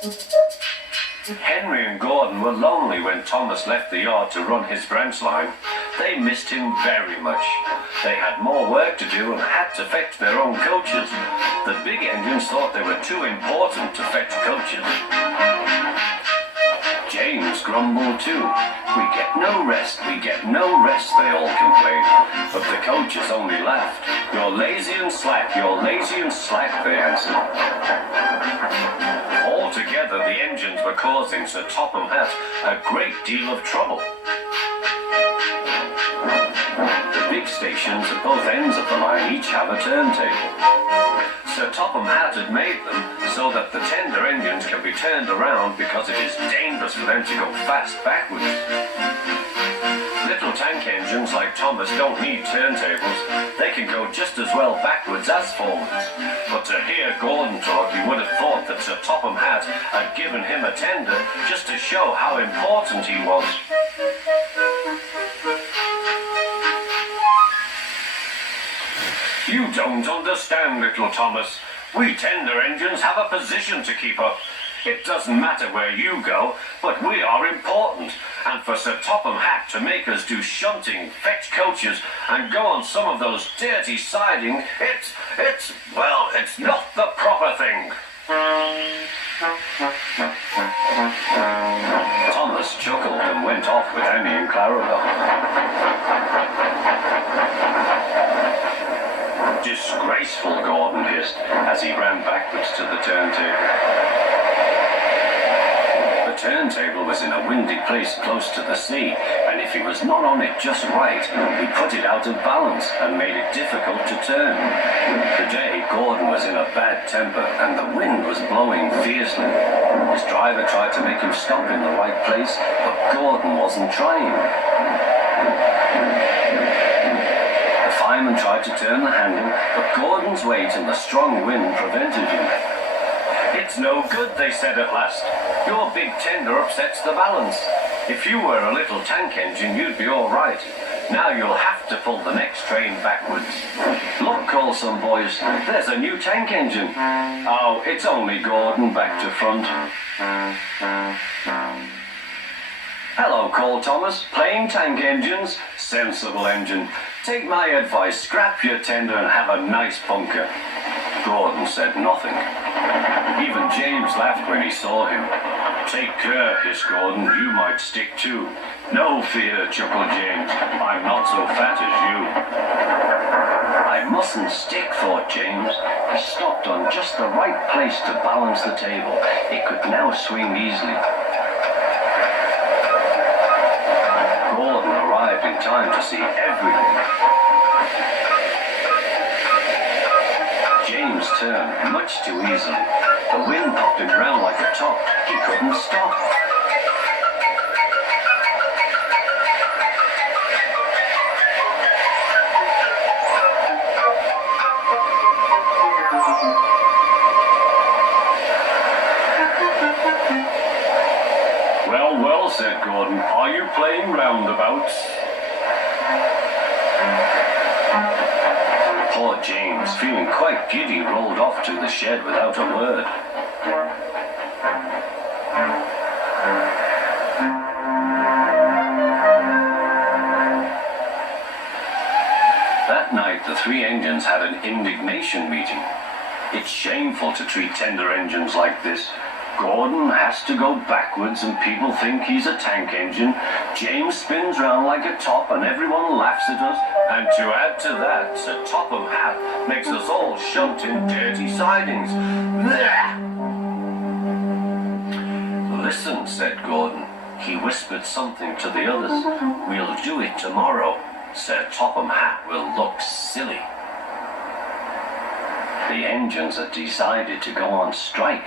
Henry and Gordon were lonely when Thomas left the yard to run his branch line. They missed him very much. They had more work to do and had to fetch their own coaches. The big engines thought they were too important to fetch coaches. James grumbled too. "We get no rest, we get no rest," they all complained. But the coaches only laughed. "You're lazy and slack, you're lazy and slack," they answered. Altogether, the engines were causing Sir Topham Hatt a great deal of trouble. The big stations at both ends of the line each have a turntable. Sir Topham Hatt had made them so that the tender engines can be turned around because it is dangerous for them to go fast backwards. Little tank engines like Thomas don't need turntables. They can go just as well backwards as forwards. But to hear Gordon talk, you would have thought that Sir Topham Hatt had given him a tender just to show how important he was. "You don't understand, little Thomas. We tender engines have a position to keep up. It doesn't matter where you go, but we are important. And for Sir Topham Hatt to make us do shunting, fetch coaches, and go on some of those dirty sidings, it's not the proper thing." Thomas chuckled and went off with Annie and Clarabelle. "Disgraceful," Gordon hissed as he ran backwards to the turntable. The turntable was in a windy place close to the sea, and if he was not on it just right, he put it out of balance and made it difficult to turn. Today, Gordon was in a bad temper, and the wind was blowing fiercely. His driver tried to make him stop in the right place, but Gordon wasn't trying. The fireman tried to turn the handle, but Gordon's weight and the strong wind prevented him. "It's no good," they said at last. "Your big tender upsets the balance. If you were a little tank engine, you'd be all right. Now you'll have to pull the next train backwards." "Look," called some boys, "there's a new tank engine." "Oh, it's only Gordon back to front." "Hello," called Thomas. "Playing tank engines? Sensible engine. Take my advice, scrap your tender and have a nice bunker." Gordon said nothing. Even James laughed when he saw him. "Take care," hissed Gordon, "you might stick too." "No fear," chuckled James, "I'm not so fat as you." "I mustn't stick," thought James. He stopped on just the right place to balance the table. It could now swing easily. Gordon arrived in time to see everything. James turned much too easily. The wind knocked him round like a top. He couldn't stop. "Well, well," said Gordon, "are you playing roundabouts?" Poor James, feeling quite giddy, rolled off to the shed without a word. That night, the three engines had an indignation meeting. "It's shameful to treat tender engines like this. Gordon has to go backwards and people think he's a tank engine. James spins round like a top and everyone laughs at us. And to add to that, Sir Topham Hatt makes us all shunt in dirty sidings." Blech! "Listen," said Gordon. He whispered something to the others. "We'll do it tomorrow. Sir Topham Hatt will look silly." The engines had decided to go on strike.